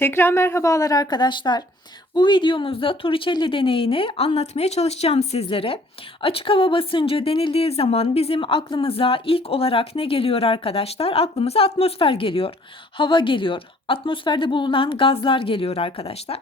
Tekrar merhabalar arkadaşlar. Bu videomuzda Torricelli deneyini anlatmaya çalışacağım sizlere. Açık hava basıncı denildiği zaman bizim aklımıza ilk olarak ne geliyor arkadaşlar? Aklımıza atmosfer geliyor, hava geliyor, atmosferde bulunan gazlar geliyor arkadaşlar.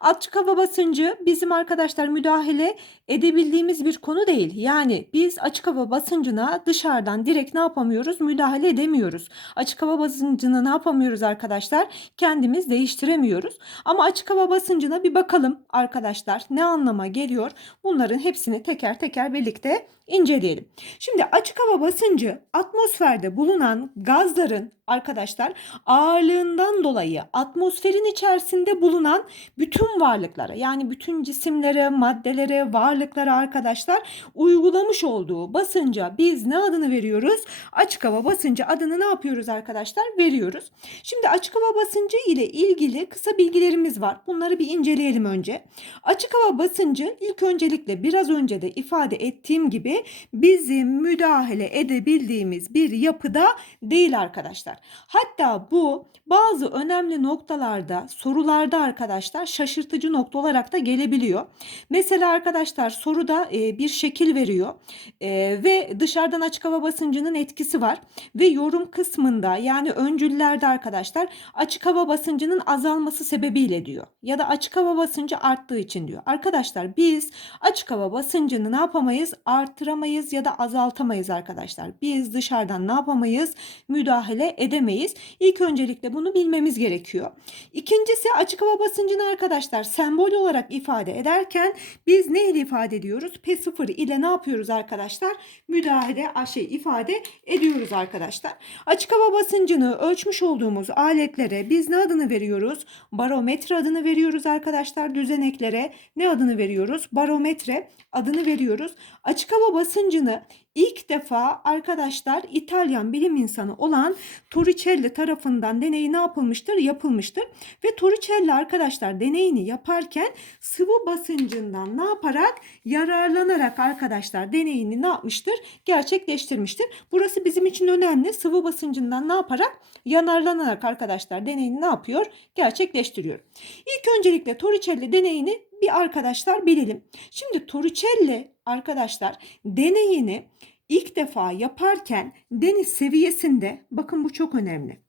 Açık hava basıncı bizim arkadaşlar müdahale edebildiğimiz bir konu değil. Yani biz açık hava basıncına dışarıdan direkt ne yapamıyoruz? Müdahale edemiyoruz. Açık hava basıncını ne yapamıyoruz arkadaşlar? Kendimiz değiştiremiyoruz. Ama açık hava basıncına bir bakalım arkadaşlar. Ne anlama geliyor? Bunların hepsini teker teker birlikte inceleyelim. Şimdi açık hava basıncı atmosferde bulunan gazların arkadaşlar ağırlığından dolayı atmosferin içerisinde bulunan bütün varlıklara yani bütün cisimlere, maddelere, varlıklara arkadaşlar uygulamış olduğu basınca biz ne adını veriyoruz? Açık hava basıncı adını ne yapıyoruz arkadaşlar? Veriyoruz. Şimdi açık hava basıncı ile ilgili kısa bilgilerimiz var. Bunları bir inceleyelim önce. Açık hava basıncı ilk öncelikle biraz önce de ifade ettiğim gibi bizim müdahale edebildiğimiz bir yapıda değil arkadaşlar. Hatta bu bazı önemli noktalarda sorularda arkadaşlar şaşırtıcı nokta olarak da gelebiliyor. Mesela arkadaşlar soruda e, bir şekil veriyor e, ve dışarıdan açık hava basıncının etkisi var ve yorum kısmında yani öncüllerde arkadaşlar açık hava basıncının azalması sebebiyle diyor ya da açık hava basıncı arttığı için diyor. Arkadaşlar biz açık hava basıncını ne yapamayız? Artıramayız ya da azaltamayız arkadaşlar. Biz dışarıdan ne yapamayız? Müdahale edemeyiz. İlk öncelikle bunu bilmemiz gerekiyor. İkincisi açık hava basıncını arkadaşlar sembol olarak ifade ederken biz ne ile ifade ediyoruz? P0 ile ne yapıyoruz arkadaşlar? Müdahale şey ifade ediyoruz arkadaşlar. Açık hava basıncını ölçmüş olduğumuz aletlere biz ne adını veriyoruz? Barometre adını veriyoruz arkadaşlar. Düzeneklere ne adını veriyoruz? Barometre adını veriyoruz. Açık hava basıncını ilk defa arkadaşlar İtalyan bilim insanı olan Torricelli tarafından deneyi ne yapılmıştır? Yapılmıştır. Ve Torricelli arkadaşlar deneyini yaparken sıvı basıncından ne yaparak yararlanarak arkadaşlar deneyini ne yapmıştır? Gerçekleştirmiştir. Burası bizim için önemli. Sıvı basıncından ne yaparak yararlanarak arkadaşlar deneyini ne yapıyor? Gerçekleştiriyor. İlk öncelikle Torricelli deneyini bir arkadaşlar bilelim. Şimdi Torricelli arkadaşlar deneyini ilk defa yaparken deniz seviyesinde bakın bu çok önemli.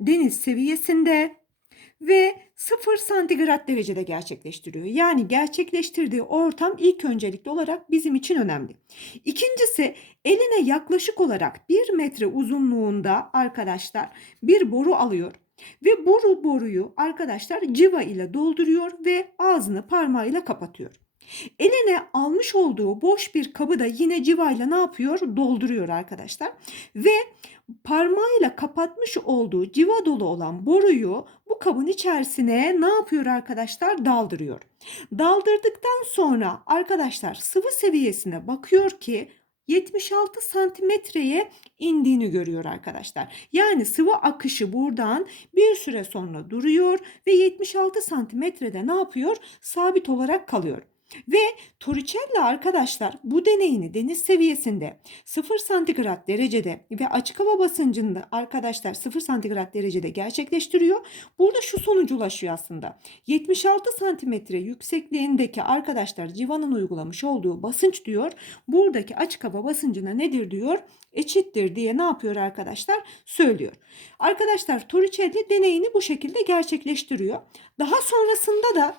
Deniz seviyesinde ve 0 santigrat derecede gerçekleştiriyor. Yani gerçekleştirdiği ortam ilk öncelikli olarak bizim için önemli. İkincisi eline yaklaşık olarak 1 metre uzunluğunda arkadaşlar bir boru alıyor. Ve boru boruyu arkadaşlar civa ile dolduruyor ve ağzını parmağıyla kapatıyor. Eline almış olduğu boş bir kabı da yine civayla ne yapıyor? Dolduruyor arkadaşlar. Ve parmağıyla kapatmış olduğu civa dolu olan boruyu bu kabın içerisine ne yapıyor arkadaşlar? Daldırıyor. Daldırdıktan sonra arkadaşlar sıvı seviyesine bakıyor ki 76 santimetreye indiğini görüyor arkadaşlar. Yani sıvı akışı buradan bir süre sonra duruyor ve 76 santimetrede ne yapıyor? Sabit olarak kalıyor. Ve Torricelli arkadaşlar bu deneyini deniz seviyesinde 0 santigrat derecede ve açık hava basıncında arkadaşlar 0 santigrat derecede gerçekleştiriyor. Burada şu sonucu ulaşıyor aslında. 76 santimetre yüksekliğindeki arkadaşlar civanın uygulamış olduğu basınç diyor. Buradaki açık hava basıncına nedir diyor? Eşittir diye ne yapıyor arkadaşlar? Söylüyor. Arkadaşlar Torricelli deneyini bu şekilde gerçekleştiriyor. Daha sonrasında da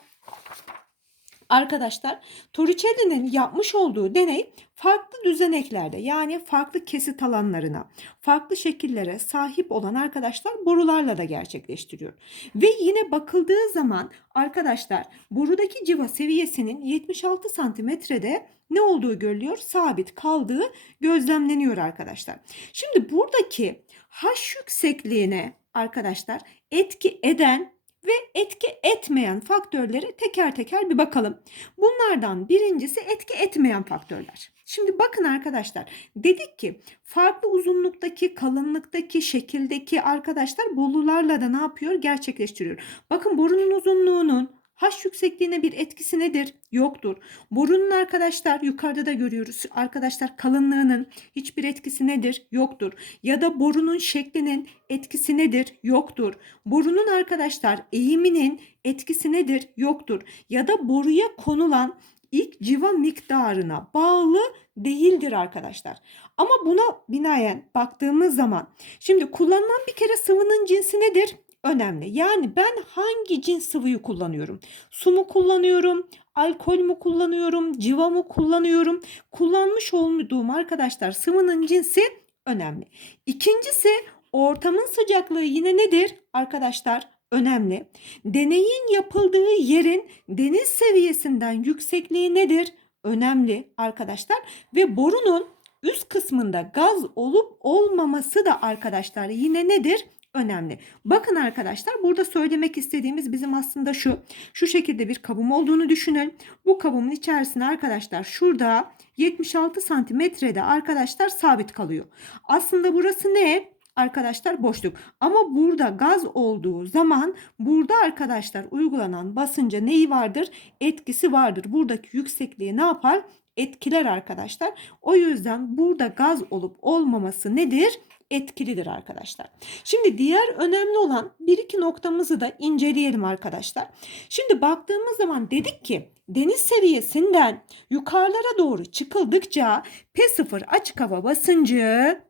arkadaşlar Torricelli'nin yapmış olduğu deney farklı düzeneklerde yani farklı kesit alanlarına, farklı şekillere sahip olan arkadaşlar borularla da gerçekleştiriyor. Ve yine bakıldığı zaman arkadaşlar borudaki civa seviyesinin 76 santimetrede ne olduğu görülüyor? Sabit kaldığı gözlemleniyor arkadaşlar. Şimdi buradaki H yüksekliğine arkadaşlar etki eden ve etki etmeyen faktörleri teker teker bir bakalım. Bunlardan birincisi etki etmeyen faktörler. Şimdi bakın arkadaşlar dedik ki farklı uzunluktaki, kalınlıktaki, şekildeki arkadaşlar borularla da ne yapıyor? Gerçekleştiriyor. Bakın borunun uzunluğunun H yüksekliğine bir etkisi nedir? Yoktur. Borunun arkadaşlar yukarıda da görüyoruz. Arkadaşlar kalınlığının hiçbir etkisi nedir? Yoktur. Ya da borunun şeklinin etkisi nedir? Yoktur. Borunun arkadaşlar eğiminin etkisi nedir? Yoktur. Ya da boruya konulan ilk civa miktarına bağlı değildir arkadaşlar. Ama buna binaen baktığımız zaman şimdi kullanılan bir kere sıvının cinsi nedir? Önemli. Yani ben hangi cins sıvıyı kullanıyorum? Su mu kullanıyorum? Alkol mü kullanıyorum? Civa mı kullanıyorum? Kullanmış olduğum arkadaşlar sıvının cinsi önemli. İkincisi ortamın sıcaklığı yine nedir? Arkadaşlar önemli. Deneyin yapıldığı yerin deniz seviyesinden yüksekliği nedir? Önemli arkadaşlar. Ve borunun üst kısmında gaz olup olmaması da arkadaşlar yine nedir? Önemli. Bakın arkadaşlar burada söylemek istediğimiz bizim aslında şu. Şu şekilde bir kabım olduğunu düşünün. Bu kabımın içerisine arkadaşlar şurada 76 santimetrede arkadaşlar sabit kalıyor. Aslında burası ne? arkadaşlar boşluk. Ama burada gaz olduğu zaman burada arkadaşlar uygulanan basınca neyi vardır? Etkisi vardır. Buradaki yüksekliği ne yapar? Etkiler arkadaşlar. O yüzden burada gaz olup olmaması nedir? Etkilidir arkadaşlar. Şimdi diğer önemli olan bir iki noktamızı da inceleyelim arkadaşlar. Şimdi baktığımız zaman dedik ki deniz seviyesinden yukarılara doğru çıkıldıkça P0 açık hava basıncı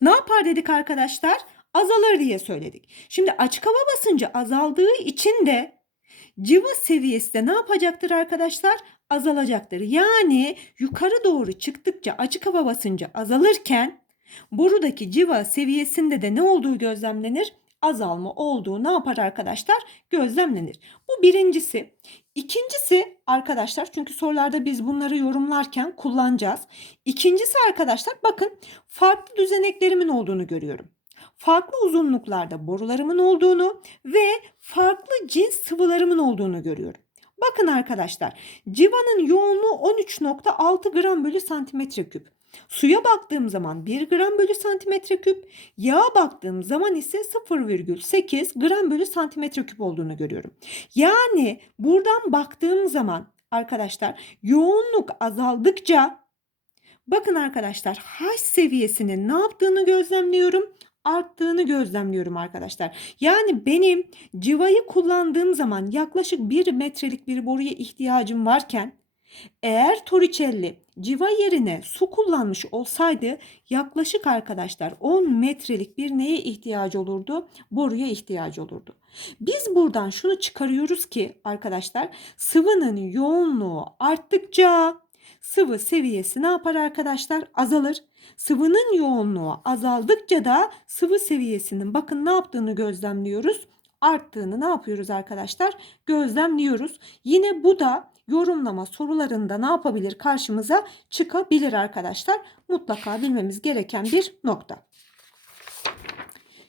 ne yapar dedik arkadaşlar? Azalır diye söyledik. Şimdi açık hava basıncı azaldığı için de civa seviyesi de ne yapacaktır arkadaşlar? Azalacaktır. Yani yukarı doğru çıktıkça açık hava basıncı azalırken borudaki civa seviyesinde de ne olduğu gözlemlenir? Azalma olduğu ne yapar arkadaşlar? Gözlemlenir. Bu birincisi. İkincisi arkadaşlar çünkü sorularda biz bunları yorumlarken kullanacağız. İkincisi arkadaşlar bakın farklı düzeneklerimin olduğunu görüyorum. Farklı uzunluklarda borularımın olduğunu ve farklı cins sıvılarımın olduğunu görüyorum. Bakın arkadaşlar civanın yoğunluğu 13.6 gram bölü santimetre küp. Suya baktığım zaman 1 gram bölü santimetre küp, yağa baktığım zaman ise 0,8 gram bölü santimetre küp olduğunu görüyorum. Yani buradan baktığım zaman arkadaşlar yoğunluk azaldıkça bakın arkadaşlar H seviyesinin ne yaptığını gözlemliyorum arttığını gözlemliyorum arkadaşlar. Yani benim civayı kullandığım zaman yaklaşık 1 metrelik bir boruya ihtiyacım varken eğer Torricelli civa yerine su kullanmış olsaydı yaklaşık arkadaşlar 10 metrelik bir neye ihtiyacı olurdu? Boruya ihtiyacı olurdu. Biz buradan şunu çıkarıyoruz ki arkadaşlar sıvının yoğunluğu arttıkça sıvı seviyesi ne yapar arkadaşlar? Azalır. Sıvının yoğunluğu azaldıkça da sıvı seviyesinin bakın ne yaptığını gözlemliyoruz. Arttığını ne yapıyoruz arkadaşlar? Gözlemliyoruz. Yine bu da yorumlama sorularında ne yapabilir karşımıza çıkabilir arkadaşlar. Mutlaka bilmemiz gereken bir nokta.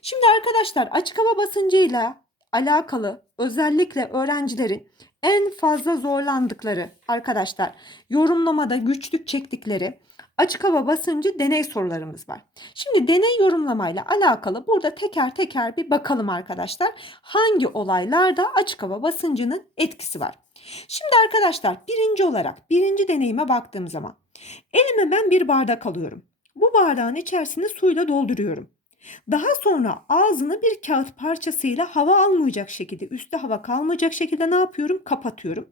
Şimdi arkadaşlar açık hava basıncıyla alakalı özellikle öğrencilerin en fazla zorlandıkları arkadaşlar yorumlamada güçlük çektikleri açık hava basıncı deney sorularımız var. Şimdi deney yorumlamayla alakalı burada teker teker bir bakalım arkadaşlar. Hangi olaylarda açık hava basıncının etkisi var? Şimdi arkadaşlar birinci olarak birinci deneyime baktığım zaman elime ben bir bardak alıyorum. Bu bardağın içerisini suyla dolduruyorum. Daha sonra ağzını bir kağıt parçasıyla hava almayacak şekilde, üstte hava kalmayacak şekilde ne yapıyorum? Kapatıyorum.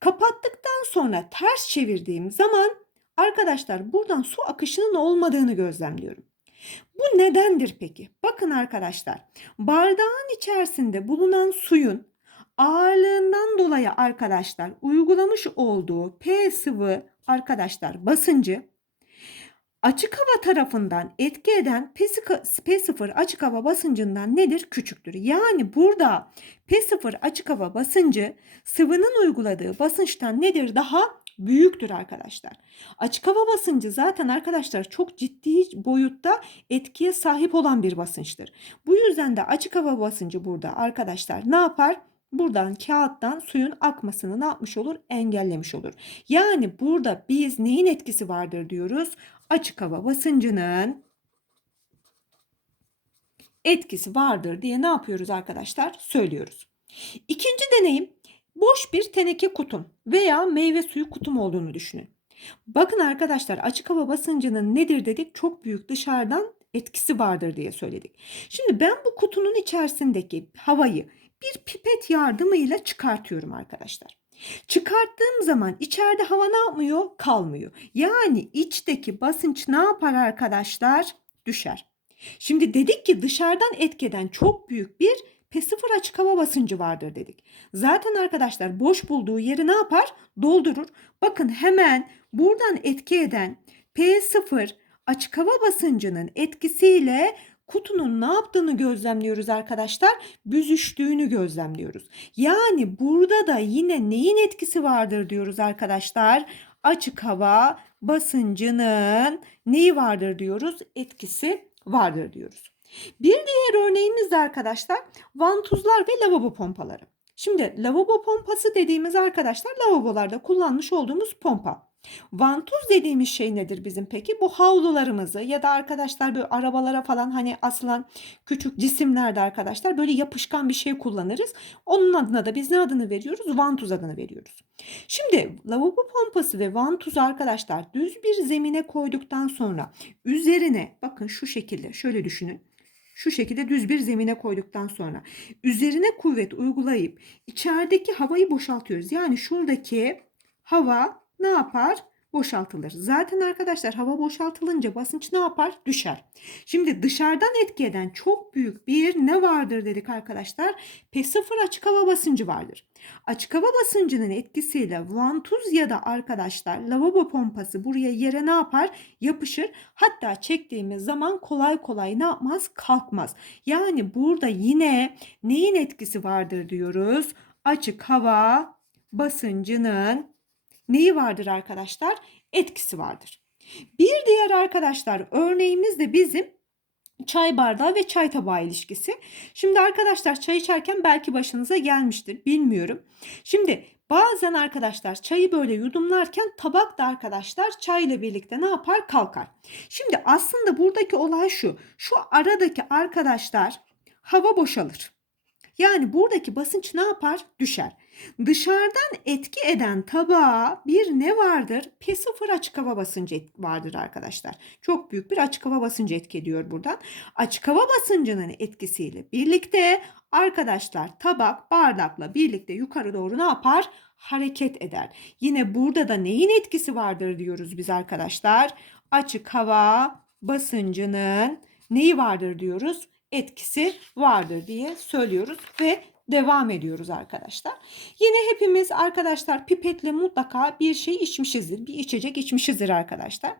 Kapattıktan sonra ters çevirdiğim zaman arkadaşlar buradan su akışının olmadığını gözlemliyorum. Bu nedendir peki? Bakın arkadaşlar, bardağın içerisinde bulunan suyun ağırlığından dolayı arkadaşlar uygulamış olduğu P sıvı arkadaşlar basıncı açık hava tarafından etki eden P0 açık hava basıncından nedir? Küçüktür. Yani burada P0 açık hava basıncı sıvının uyguladığı basınçtan nedir? Daha büyüktür arkadaşlar. Açık hava basıncı zaten arkadaşlar çok ciddi boyutta etkiye sahip olan bir basınçtır. Bu yüzden de açık hava basıncı burada arkadaşlar ne yapar? Buradan kağıttan suyun akmasını ne yapmış olur? Engellemiş olur. Yani burada biz neyin etkisi vardır diyoruz? Açık hava basıncının etkisi vardır diye ne yapıyoruz arkadaşlar? Söylüyoruz. İkinci deneyim boş bir teneke kutum veya meyve suyu kutum olduğunu düşünün. Bakın arkadaşlar açık hava basıncının nedir dedik? Çok büyük dışarıdan etkisi vardır diye söyledik. Şimdi ben bu kutunun içerisindeki havayı bir pipet yardımıyla çıkartıyorum arkadaşlar. Çıkarttığım zaman içeride hava ne yapmıyor? Kalmıyor. Yani içteki basınç ne yapar arkadaşlar? Düşer. Şimdi dedik ki dışarıdan etkeden çok büyük bir P0 açık hava basıncı vardır dedik. Zaten arkadaşlar boş bulduğu yeri ne yapar? Doldurur. Bakın hemen buradan etki eden P0 açık hava basıncının etkisiyle kutunun ne yaptığını gözlemliyoruz arkadaşlar? Büzüştüğünü gözlemliyoruz. Yani burada da yine neyin etkisi vardır diyoruz arkadaşlar? Açık hava basıncının neyi vardır diyoruz? Etkisi vardır diyoruz. Bir diğer örneğimiz de arkadaşlar vantuzlar ve lavabo pompaları. Şimdi lavabo pompası dediğimiz arkadaşlar lavabolarda kullanmış olduğumuz pompa. Vantuz dediğimiz şey nedir bizim peki? Bu havlularımızı ya da arkadaşlar böyle arabalara falan hani asılan küçük cisimlerde arkadaşlar böyle yapışkan bir şey kullanırız. Onun adına da biz ne adını veriyoruz? Vantuz adını veriyoruz. Şimdi lavabo pompası ve vantuzu arkadaşlar düz bir zemine koyduktan sonra üzerine bakın şu şekilde şöyle düşünün. Şu şekilde düz bir zemine koyduktan sonra üzerine kuvvet uygulayıp içerideki havayı boşaltıyoruz. Yani şuradaki hava ne yapar? Boşaltılır. Zaten arkadaşlar hava boşaltılınca basınç ne yapar? Düşer. Şimdi dışarıdan etki eden çok büyük bir ne vardır dedik arkadaşlar? P0 açık hava basıncı vardır. Açık hava basıncının etkisiyle vantuz ya da arkadaşlar lavabo pompası buraya yere ne yapar? Yapışır. Hatta çektiğimiz zaman kolay kolay ne yapmaz? Kalkmaz. Yani burada yine neyin etkisi vardır diyoruz? Açık hava basıncının neyi vardır arkadaşlar? Etkisi vardır. Bir diğer arkadaşlar örneğimiz de bizim çay bardağı ve çay tabağı ilişkisi. Şimdi arkadaşlar çay içerken belki başınıza gelmiştir bilmiyorum. Şimdi bazen arkadaşlar çayı böyle yudumlarken tabak da arkadaşlar çay ile birlikte ne yapar? Kalkar. Şimdi aslında buradaki olay şu. Şu aradaki arkadaşlar hava boşalır. Yani buradaki basınç ne yapar? Düşer. Dışarıdan etki eden tabağa bir ne vardır? P0 açık hava basıncı vardır arkadaşlar. Çok büyük bir açık hava basıncı etki ediyor buradan. Açık hava basıncının etkisiyle birlikte arkadaşlar tabak bardakla birlikte yukarı doğru ne yapar? Hareket eder. Yine burada da neyin etkisi vardır diyoruz biz arkadaşlar? Açık hava basıncının neyi vardır diyoruz? Etkisi vardır diye söylüyoruz ve devam ediyoruz arkadaşlar. Yine hepimiz arkadaşlar pipetle mutlaka bir şey içmişizdir. Bir içecek içmişizdir arkadaşlar.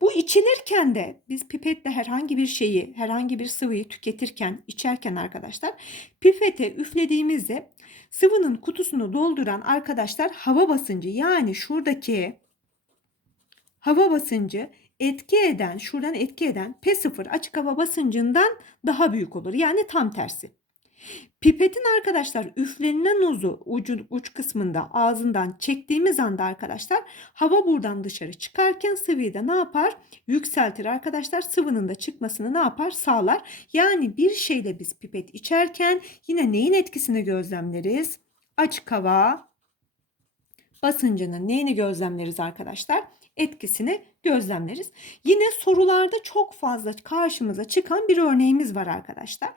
Bu içilirken de biz pipetle herhangi bir şeyi, herhangi bir sıvıyı tüketirken, içerken arkadaşlar pipete üflediğimizde sıvının kutusunu dolduran arkadaşlar hava basıncı yani şuradaki hava basıncı etki eden, şuradan etki eden P0 açık hava basıncından daha büyük olur. Yani tam tersi. Pipetin arkadaşlar üflenilen uzu ucu, uç kısmında ağzından çektiğimiz anda arkadaşlar hava buradan dışarı çıkarken sıvıyı da ne yapar? Yükseltir arkadaşlar sıvının da çıkmasını ne yapar? Sağlar. Yani bir şeyle biz pipet içerken yine neyin etkisini gözlemleriz? Açık hava basıncının neyini gözlemleriz arkadaşlar? Etkisini gözlemleriz. Yine sorularda çok fazla karşımıza çıkan bir örneğimiz var arkadaşlar.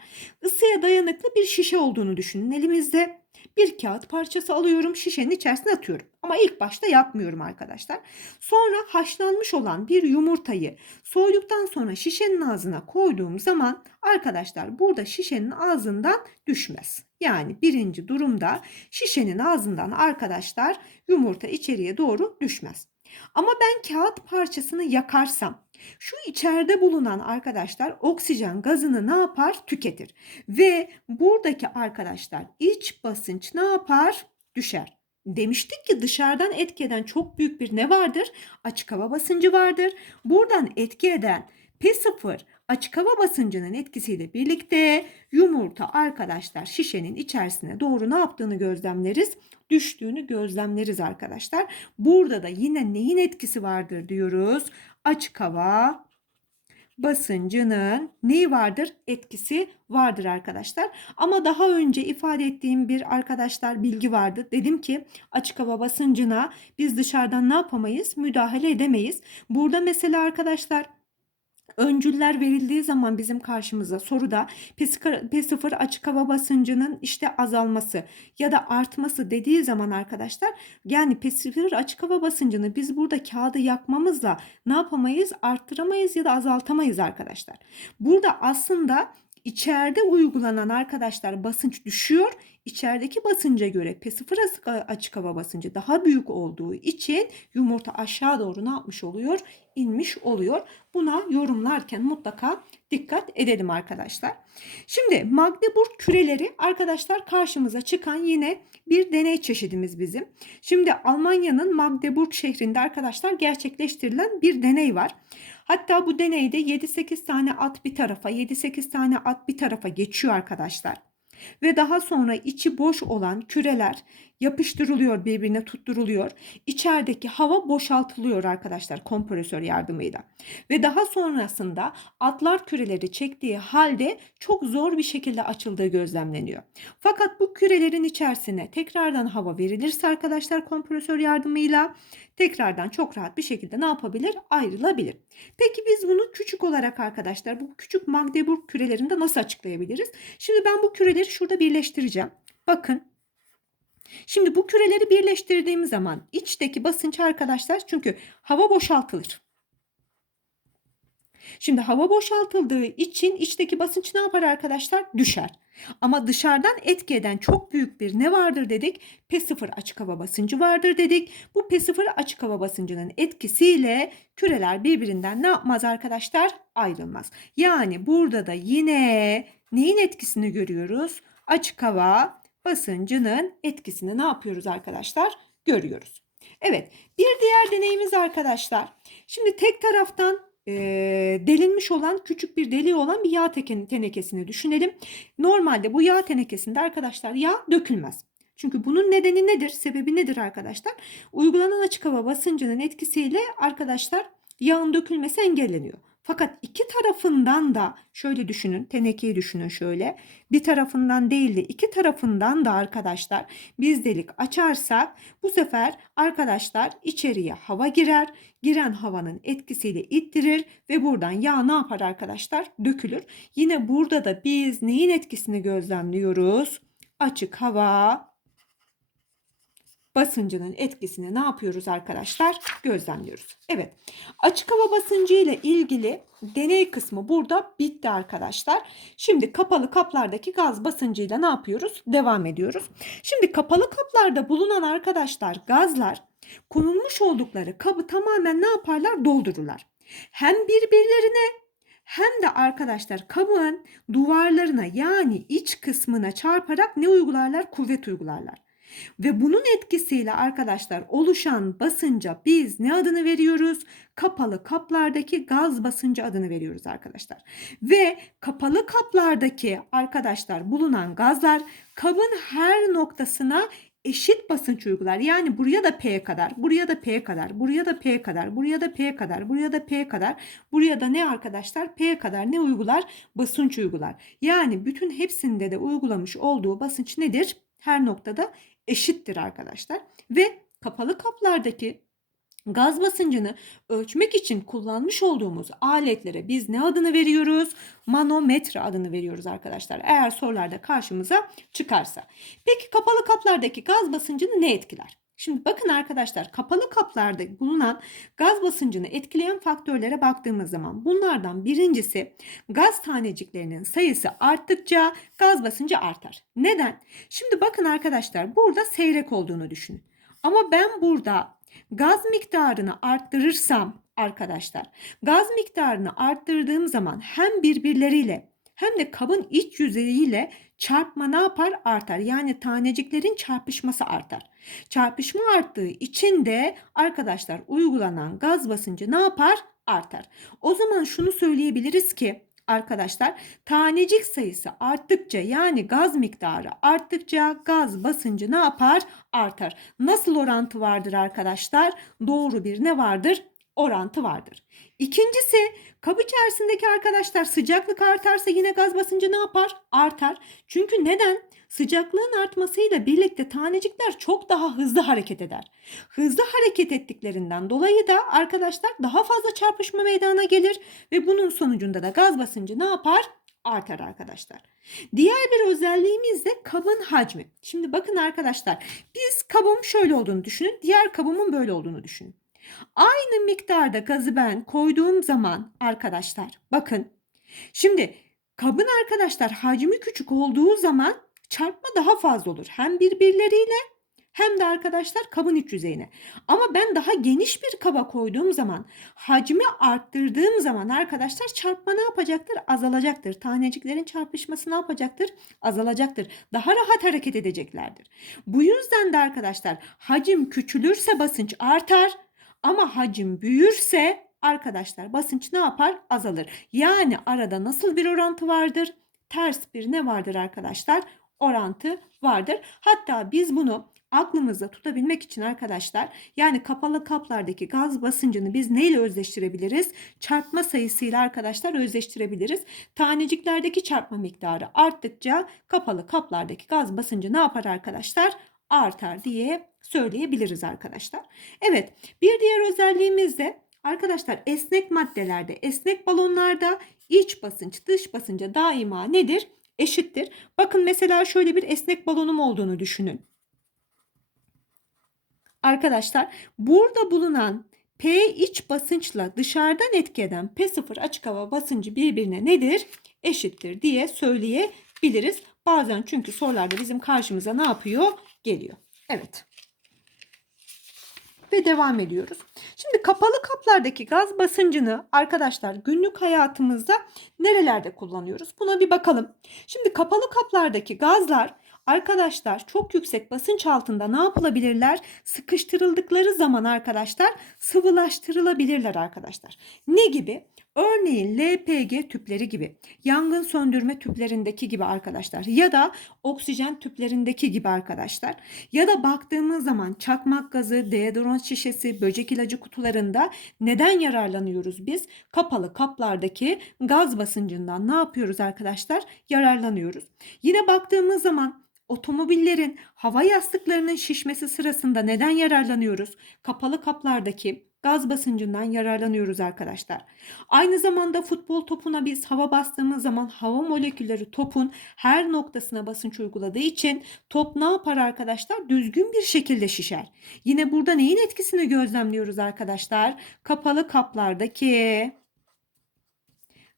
Isıya dayanıklı bir şişe olduğunu düşünün. Elimizde bir kağıt parçası alıyorum, şişenin içerisine atıyorum. Ama ilk başta yapmıyorum arkadaşlar. Sonra haşlanmış olan bir yumurtayı soyduktan sonra şişenin ağzına koyduğum zaman arkadaşlar burada şişenin ağzından düşmez. Yani birinci durumda şişenin ağzından arkadaşlar yumurta içeriye doğru düşmez. Ama ben kağıt parçasını yakarsam şu içeride bulunan arkadaşlar oksijen gazını ne yapar? Tüketir. Ve buradaki arkadaşlar iç basınç ne yapar? Düşer. Demiştik ki dışarıdan etki eden çok büyük bir ne vardır? Açık hava basıncı vardır. Buradan etki eden P0 açık hava basıncının etkisiyle birlikte yumurta arkadaşlar şişenin içerisine doğru ne yaptığını gözlemleriz? Düştüğünü gözlemleriz arkadaşlar. Burada da yine neyin etkisi vardır diyoruz? Açık hava basıncının neyi vardır? Etkisi vardır arkadaşlar. Ama daha önce ifade ettiğim bir arkadaşlar bilgi vardı. Dedim ki açık hava basıncına biz dışarıdan ne yapamayız? Müdahale edemeyiz. Burada mesela arkadaşlar öncüller verildiği zaman bizim karşımıza soruda P0 açık hava basıncının işte azalması ya da artması dediği zaman arkadaşlar yani P0 açık hava basıncını biz burada kağıdı yakmamızla ne yapamayız? Arttıramayız ya da azaltamayız arkadaşlar. Burada aslında içeride uygulanan arkadaşlar basınç düşüyor. İçerideki basınca göre P0 açık hava basıncı daha büyük olduğu için yumurta aşağı doğru ne yapmış oluyor? inmiş oluyor. Buna yorumlarken mutlaka dikkat edelim arkadaşlar. Şimdi Magdeburg küreleri arkadaşlar karşımıza çıkan yine bir deney çeşidimiz bizim. Şimdi Almanya'nın Magdeburg şehrinde arkadaşlar gerçekleştirilen bir deney var. Hatta bu deneyde 7-8 tane at bir tarafa, 7-8 tane at bir tarafa geçiyor arkadaşlar. Ve daha sonra içi boş olan küreler yapıştırılıyor birbirine tutturuluyor. İçerideki hava boşaltılıyor arkadaşlar kompresör yardımıyla. Ve daha sonrasında atlar küreleri çektiği halde çok zor bir şekilde açıldığı gözlemleniyor. Fakat bu kürelerin içerisine tekrardan hava verilirse arkadaşlar kompresör yardımıyla tekrardan çok rahat bir şekilde ne yapabilir? Ayrılabilir. Peki biz bunu küçük olarak arkadaşlar bu küçük Magdeburg kürelerinde nasıl açıklayabiliriz? Şimdi ben bu küreleri şurada birleştireceğim. Bakın Şimdi bu küreleri birleştirdiğimiz zaman içteki basınç arkadaşlar çünkü hava boşaltılır. Şimdi hava boşaltıldığı için içteki basınç ne yapar arkadaşlar? Düşer. Ama dışarıdan etki eden çok büyük bir ne vardır dedik? P0 açık hava basıncı vardır dedik. Bu P0 açık hava basıncının etkisiyle küreler birbirinden ne yapmaz arkadaşlar? Ayrılmaz. Yani burada da yine neyin etkisini görüyoruz? Açık hava basıncının etkisini ne yapıyoruz arkadaşlar? Görüyoruz. Evet bir diğer deneyimiz arkadaşlar. Şimdi tek taraftan e, delinmiş olan küçük bir deliği olan bir yağ tenekesini düşünelim. Normalde bu yağ tenekesinde arkadaşlar yağ dökülmez. Çünkü bunun nedeni nedir? Sebebi nedir arkadaşlar? Uygulanan açık hava basıncının etkisiyle arkadaşlar yağın dökülmesi engelleniyor. Fakat iki tarafından da şöyle düşünün, tenekeyi düşünün şöyle. Bir tarafından değil de iki tarafından da arkadaşlar biz delik açarsak bu sefer arkadaşlar içeriye hava girer. Giren havanın etkisiyle ittirir ve buradan yağ ne yapar arkadaşlar? Dökülür. Yine burada da biz neyin etkisini gözlemliyoruz? Açık hava basıncının etkisini ne yapıyoruz arkadaşlar? Gözlemliyoruz. Evet. Açık hava basıncı ile ilgili deney kısmı burada bitti arkadaşlar. Şimdi kapalı kaplardaki gaz basıncıyla ne yapıyoruz? Devam ediyoruz. Şimdi kapalı kaplarda bulunan arkadaşlar gazlar konulmuş oldukları kabı tamamen ne yaparlar? Doldururlar. Hem birbirlerine hem de arkadaşlar kabın duvarlarına yani iç kısmına çarparak ne uygularlar? Kuvvet uygularlar. Ve bunun etkisiyle arkadaşlar oluşan basınca biz ne adını veriyoruz? Kapalı kaplardaki gaz basıncı adını veriyoruz arkadaşlar. Ve kapalı kaplardaki arkadaşlar bulunan gazlar kabın her noktasına eşit basınç uygular. Yani buraya da P kadar, buraya da P kadar, buraya da P kadar, buraya da P kadar, buraya da P kadar, buraya da ne arkadaşlar? P kadar ne uygular? Basınç uygular. Yani bütün hepsinde de uygulamış olduğu basınç nedir? Her noktada eşittir arkadaşlar. Ve kapalı kaplardaki gaz basıncını ölçmek için kullanmış olduğumuz aletlere biz ne adını veriyoruz? Manometre adını veriyoruz arkadaşlar. Eğer sorularda karşımıza çıkarsa. Peki kapalı kaplardaki gaz basıncını ne etkiler? Şimdi bakın arkadaşlar kapalı kaplarda bulunan gaz basıncını etkileyen faktörlere baktığımız zaman bunlardan birincisi gaz taneciklerinin sayısı arttıkça gaz basıncı artar. Neden? Şimdi bakın arkadaşlar burada seyrek olduğunu düşünün. Ama ben burada gaz miktarını arttırırsam arkadaşlar gaz miktarını arttırdığım zaman hem birbirleriyle hem de kabın iç yüzeyiyle çarpma ne yapar? Artar. Yani taneciklerin çarpışması artar. Çarpışma arttığı için de arkadaşlar uygulanan gaz basıncı ne yapar? Artar. O zaman şunu söyleyebiliriz ki arkadaşlar tanecik sayısı arttıkça yani gaz miktarı arttıkça gaz basıncı ne yapar? Artar. Nasıl orantı vardır arkadaşlar? Doğru bir ne vardır? Orantı vardır. İkincisi kabı içerisindeki arkadaşlar sıcaklık artarsa yine gaz basıncı ne yapar? Artar. Çünkü neden? Sıcaklığın artmasıyla birlikte tanecikler çok daha hızlı hareket eder. Hızlı hareket ettiklerinden dolayı da arkadaşlar daha fazla çarpışma meydana gelir ve bunun sonucunda da gaz basıncı ne yapar? Artar arkadaşlar. Diğer bir özelliğimiz de kabın hacmi. Şimdi bakın arkadaşlar biz kabım şöyle olduğunu düşünün. Diğer kabımın böyle olduğunu düşünün. Aynı miktarda gazı ben koyduğum zaman arkadaşlar bakın. Şimdi kabın arkadaşlar hacmi küçük olduğu zaman çarpma daha fazla olur. Hem birbirleriyle hem de arkadaşlar kabın iç yüzeyine. Ama ben daha geniş bir kaba koyduğum zaman, hacmi arttırdığım zaman arkadaşlar çarpma ne yapacaktır? Azalacaktır. Taneciklerin çarpışması ne yapacaktır? Azalacaktır. Daha rahat hareket edeceklerdir. Bu yüzden de arkadaşlar hacim küçülürse basınç artar ama hacim büyürse arkadaşlar basınç ne yapar? Azalır. Yani arada nasıl bir orantı vardır? Ters bir ne vardır arkadaşlar? Orantı vardır. Hatta biz bunu aklımızda tutabilmek için arkadaşlar yani kapalı kaplardaki gaz basıncını biz neyle özleştirebiliriz? Çarpma sayısıyla arkadaşlar özleştirebiliriz. Taneciklerdeki çarpma miktarı arttıkça kapalı kaplardaki gaz basıncı ne yapar arkadaşlar? Artar diye söyleyebiliriz arkadaşlar. Evet bir diğer özelliğimiz de arkadaşlar esnek maddelerde esnek balonlarda iç basınç dış basınca daima nedir? Eşittir. Bakın mesela şöyle bir esnek balonum olduğunu düşünün. Arkadaşlar burada bulunan P iç basınçla dışarıdan etki eden P0 açık hava basıncı birbirine nedir? Eşittir diye söyleyebiliriz. Bazen çünkü sorularda bizim karşımıza ne yapıyor? Geliyor. Evet. Ve devam ediyoruz. Şimdi kapalı kaplardaki gaz basıncını arkadaşlar günlük hayatımızda nerelerde kullanıyoruz? Buna bir bakalım. Şimdi kapalı kaplardaki gazlar arkadaşlar çok yüksek basınç altında ne yapılabilirler? Sıkıştırıldıkları zaman arkadaşlar sıvılaştırılabilirler arkadaşlar. Ne gibi? Örneğin LPG tüpleri gibi, yangın söndürme tüplerindeki gibi arkadaşlar ya da oksijen tüplerindeki gibi arkadaşlar ya da baktığımız zaman çakmak gazı, deodorant şişesi, böcek ilacı kutularında neden yararlanıyoruz biz? Kapalı kaplardaki gaz basıncından ne yapıyoruz arkadaşlar? Yararlanıyoruz. Yine baktığımız zaman otomobillerin hava yastıklarının şişmesi sırasında neden yararlanıyoruz? Kapalı kaplardaki gaz basıncından yararlanıyoruz arkadaşlar. Aynı zamanda futbol topuna biz hava bastığımız zaman hava molekülleri topun her noktasına basınç uyguladığı için top ne yapar arkadaşlar? Düzgün bir şekilde şişer. Yine burada neyin etkisini gözlemliyoruz arkadaşlar? Kapalı kaplardaki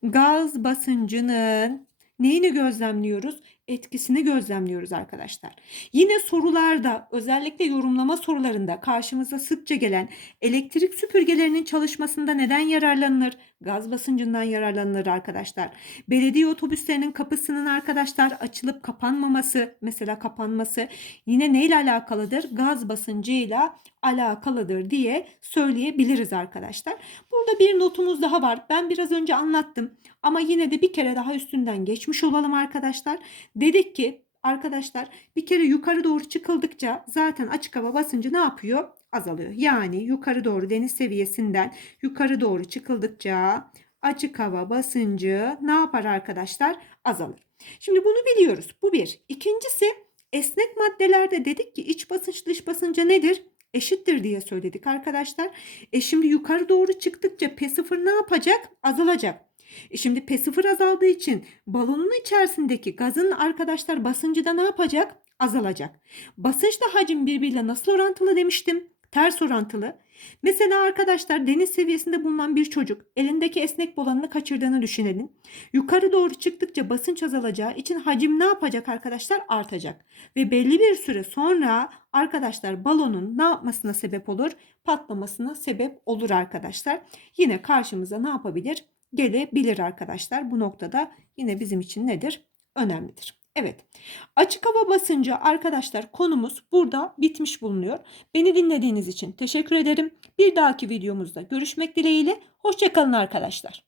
gaz basıncının neyini gözlemliyoruz? Etkisini gözlemliyoruz arkadaşlar. Yine sorularda özellikle yorumlama sorularında karşımıza sıkça gelen elektrik süpürgelerinin çalışmasında neden yararlanılır? Gaz basıncından yararlanılır arkadaşlar. Belediye otobüslerinin kapısının arkadaşlar açılıp kapanmaması mesela kapanması yine neyle alakalıdır? Gaz basıncıyla alakalıdır diye söyleyebiliriz arkadaşlar. Burada bir notumuz daha var. Ben biraz önce anlattım ama yine de bir kere daha üstünden geçmiş olalım arkadaşlar. Dedik ki arkadaşlar bir kere yukarı doğru çıkıldıkça zaten açık hava basıncı ne yapıyor? Azalıyor. Yani yukarı doğru deniz seviyesinden yukarı doğru çıkıldıkça açık hava basıncı ne yapar arkadaşlar? Azalır. Şimdi bunu biliyoruz. Bu bir. İkincisi esnek maddelerde dedik ki iç basınç dış basınca nedir? Eşittir diye söyledik arkadaşlar. E şimdi yukarı doğru çıktıkça P0 ne yapacak? Azalacak. E şimdi P0 azaldığı için balonun içerisindeki gazın arkadaşlar basıncı da ne yapacak? Azalacak. Basınçla hacim birbiriyle nasıl orantılı demiştim? Ters orantılı. Mesela arkadaşlar deniz seviyesinde bulunan bir çocuk elindeki esnek balonunu kaçırdığını düşünelim. Yukarı doğru çıktıkça basınç azalacağı için hacim ne yapacak arkadaşlar? Artacak. Ve belli bir süre sonra arkadaşlar balonun ne yapmasına sebep olur? Patlamasına sebep olur arkadaşlar. Yine karşımıza ne yapabilir? Gelebilir arkadaşlar. Bu noktada yine bizim için nedir? Önemlidir. Evet. Açık hava basıncı arkadaşlar konumuz burada bitmiş bulunuyor. Beni dinlediğiniz için teşekkür ederim. Bir dahaki videomuzda görüşmek dileğiyle. Hoşçakalın arkadaşlar.